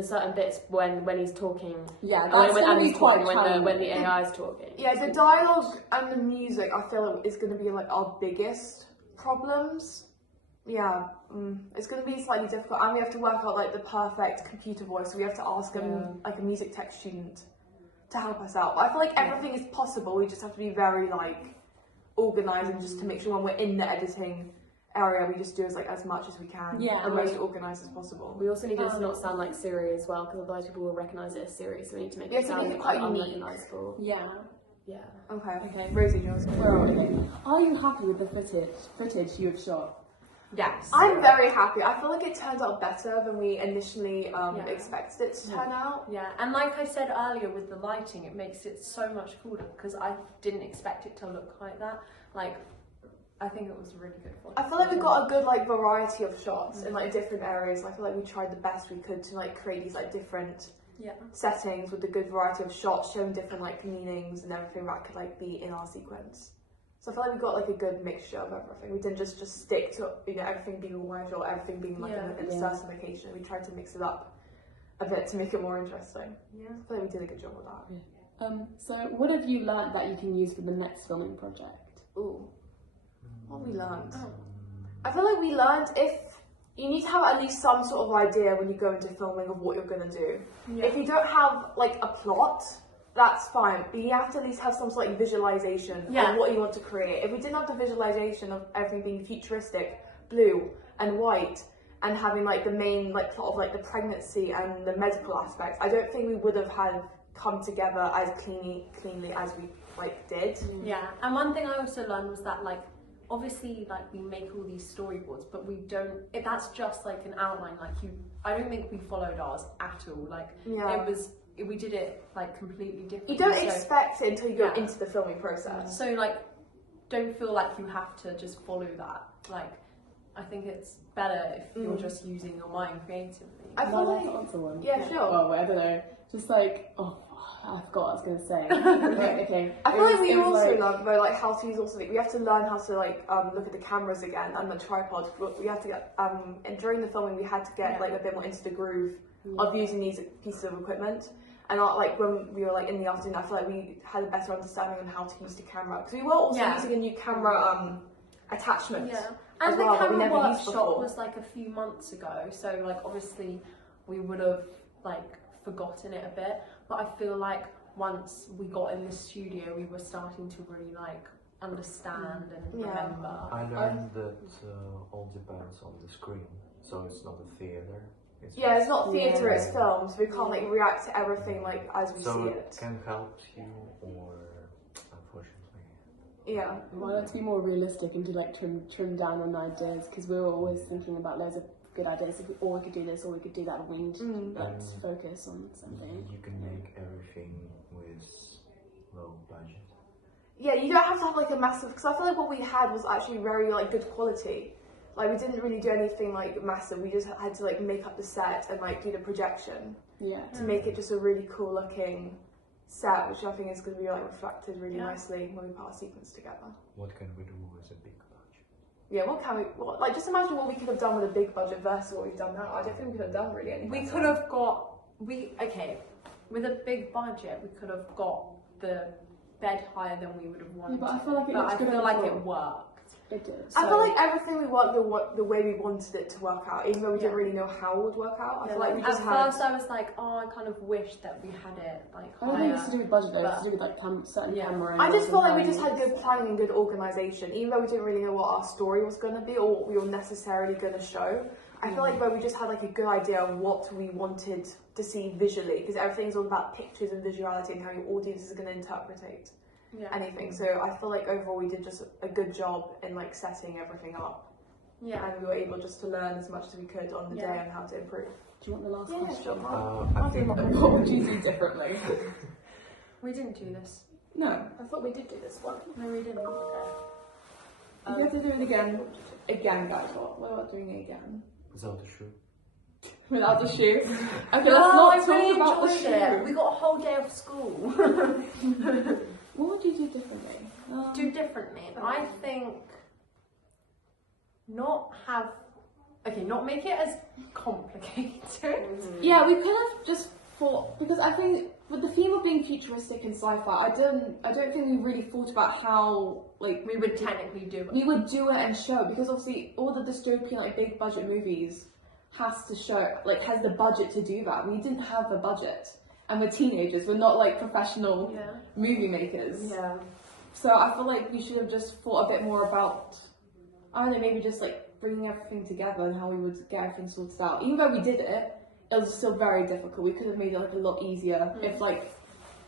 there's certain bits when he's talking. Yeah, that's when he's quite when the AI is talking. Yeah, the dialogue and the music, I feel like is going to be like our biggest problems. Yeah, it's going to be slightly difficult, and we have to work out like the perfect computer voice. So we have to ask like a music tech student to help us out. But I feel like everything is possible. We just have to be very like organised and just to make sure when we're in the editing area, we just do as much as we can. Yeah, and most organised as possible. We also need it to not sound like Siri as well, because otherwise people will recognise it as Siri. So we need to make it sound quite unique. unrecognisable. Yeah. Yeah. Okay. Rosie, yours. Where are we? Are you happy with the footage you have shot? Yes. I'm very happy. I feel like it turned out better than we initially expected it to turn out. Yeah, and like I said earlier with the lighting, it makes it so much cooler because I didn't expect it to look like that. Like, I think it was really good fun. I feel like we got a good like variety of shots in like different areas. I feel like we tried the best we could to like create these like different settings with a good variety of shots showing different like meanings and everything that could like be in our sequence. So I feel like we got like a good mixture of everything. We didn't just stick to everything being white or everything being like in a certain location. We tried to mix it up a bit to make it more interesting. Yeah, I feel like we did a good job with that. Yeah. So what have you learned that you can use for the next filming project? Ooh, what we learned? I feel like we learned if you need to have at least some sort of idea when you go into filming of what you're gonna do. Yeah. If you don't have like a plot, that's fine, but you have to at least have some sort of visualization of what you want to create. If we didn't have the visualization of everything being futuristic, blue and white, and having like the main like plot of like the pregnancy and the medical aspects, I don't think we would have had come together as cleanly as we like did. Yeah, and one thing I also learned was that like obviously like we make all these storyboards, but we don't. That's just like an outline. Like I don't think we followed ours at all. Like we did it like completely different. You don't expect it until you go into the filming process. So like, don't feel like you have to just follow that. Like, I think it's better if you're just using your mind creatively. I feel like answer one. Yeah, sure. Well, I don't know. Just like I forgot what I was gonna say. Right, okay. I feel like we also learn though, like how to use also. We have to learn how to like look at the cameras again and the tripod. We had to get and during the filming we had to get like a bit more into the groove of using these pieces of equipment. And like when we were like in the afternoon, I feel like we had a better understanding on how to use the camera because we were also using a new camera attachment. Yeah, and the camera workshop was like a few months ago, so like obviously we would have like forgotten it a bit. But I feel like once we got in the studio, we were starting to really like understand and remember. I learned that all depends on the screen, so it's not a theater. It's not theatre, it's film, so we can't like react to everything like as we see it. So it can help you, or unfortunately. Yeah. Well, let's be more realistic and do like trim down on ideas because we were always thinking about loads of good ideas. Or we could do this, or we could do that. We need to focus on something. You can make everything with low budget. Yeah, you don't have to have like a massive. Because I feel like what we had was actually very like good quality. Like we didn't really do anything like massive. We just had to like make up the set and like do the projection. Yeah. To make it just a really cool looking set, which I think is going to be like reflected really nicely when we put our sequence together. What can we do with a big budget? Yeah, like just imagine what we could have done with a big budget versus what we've done now. I don't think we could have done really anything. We could have got with a big budget we could have got the bed higher than we would have wanted. But I feel like it worked. It did. I feel like everything we worked the way we wanted it to work out, even though we didn't really know how it would work out. I feel like we just first I was like, I kind of wish that we had it like higher. I don't think it's to do with budget though, it's to do with like certain camera I just felt like we just had good planning and good organisation, even though we didn't really know what our story was going to be or what we were necessarily going to show. I feel like we just had like a good idea of what we wanted to see visually, because everything's all about pictures and visuality and how your audience is going to interpret anything. So I feel like overall we did just a good job in like setting everything up. Yeah. And we were able just to learn as much as we could on the day and how to improve. Do you want the last question? Sure. I think what would you do differently? We didn't do this. No. I thought we did do this one. No, we didn't. If you have to do it again, guys, what about doing it again? without the shoe. Without the shoe? Okay, let's not talk about the shoe. We got a whole day of school. What would you do differently? Do differently? I think not have okay, not make it as complicated. Yeah, we could have just thought, because I think with the theme of being futuristic and sci-fi, I don't think we really thought about how like We would technically do it. we would do it and show, because obviously all the dystopian like big budget movies has the budget to do that. We didn't have the budget, and we're teenagers. We're not like professional Yeah. movie makers. Yeah. So I feel like we should have just thought a bit more about, I don't know, maybe just like bringing everything together and how we would get everything sorted out. Even though we did it, it was still very difficult. We could have made it like a lot easier if like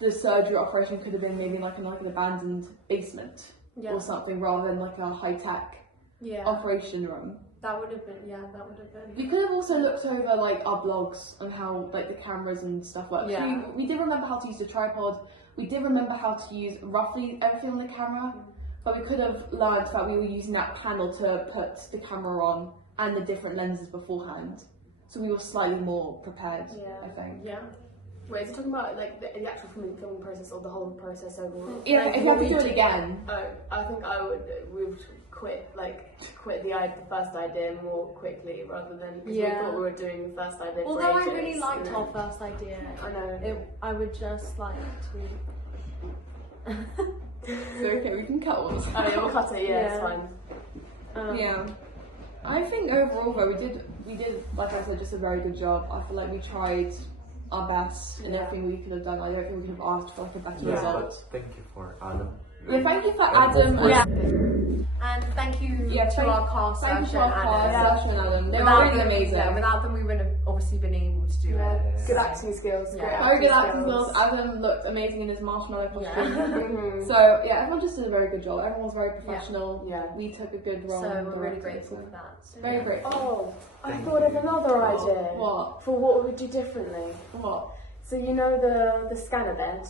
the surgery operation could have been maybe like in like an abandoned basement Yeah. or something, rather than like a high tech Yeah. operation room. That would have been. Yeah, that would have been. We could have also looked over like our blogs and how like the cameras and stuff work. Yeah. We did remember how to use the tripod. We did remember how to use roughly everything on the camera, but we could have learned that we were using that panel to put the camera on and the different lenses beforehand. So we were slightly more prepared, Yeah. I think. Yeah. Wait, is it talking about like the actual filming process or the whole process overall? Yeah, Like, if you had what to do we it again. Oh, I think we would quit the first idea more quickly rather than because we Yeah. thought we were doing the first idea. Although for I ages, really liked and our then- first idea, I know. I would just like to. So okay, we can cut all this. Oh yeah, we'll cut it. Yeah, it's Yeah. fine. Yeah. I think overall though we did like I said just a very good job. I feel like we tried our best in Yeah. everything we could have done. I don't think we could have asked for like a better Yeah, result. but thank you for Adam. Well, thank you for And Adam. of course- Yeah. And thank you Yeah, to thank- our cast, Thank you Saoirse to our and cast, Adam. Saoirse and Adam. They were Without really them, amazing. yeah, without them, we wouldn't have obviously been able to do Yeah. it. Good acting skills. Yeah. Great Very good acting skills. Adam looked amazing in his marshmallow costume. Mhm. So yeah, everyone just did a very good job. Everyone was very professional. Yeah. We took a good role. So in we're really directing, grateful so- for that. So, Very yeah. grateful. Oh, I Thank thought of you. another Oh. idea What? for what we would do differently. What? So you know the scanner bed.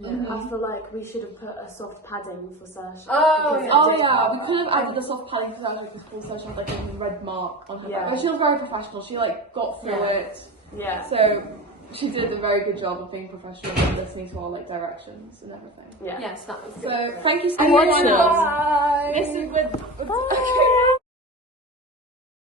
Mhm. I feel like we should have put a soft padding for Saoirse. Oh, because yeah. Oh it did yeah, have we that. could have added a soft padding for that, like also she had like a red mark on her Yeah. back. But she was very professional. She like got through Yeah. it. Yeah. So she did a very good job of being professional and listening to our like directions and everything. Yeah. Yes, that was So good. thank you so And much. watch us. Bye. This is with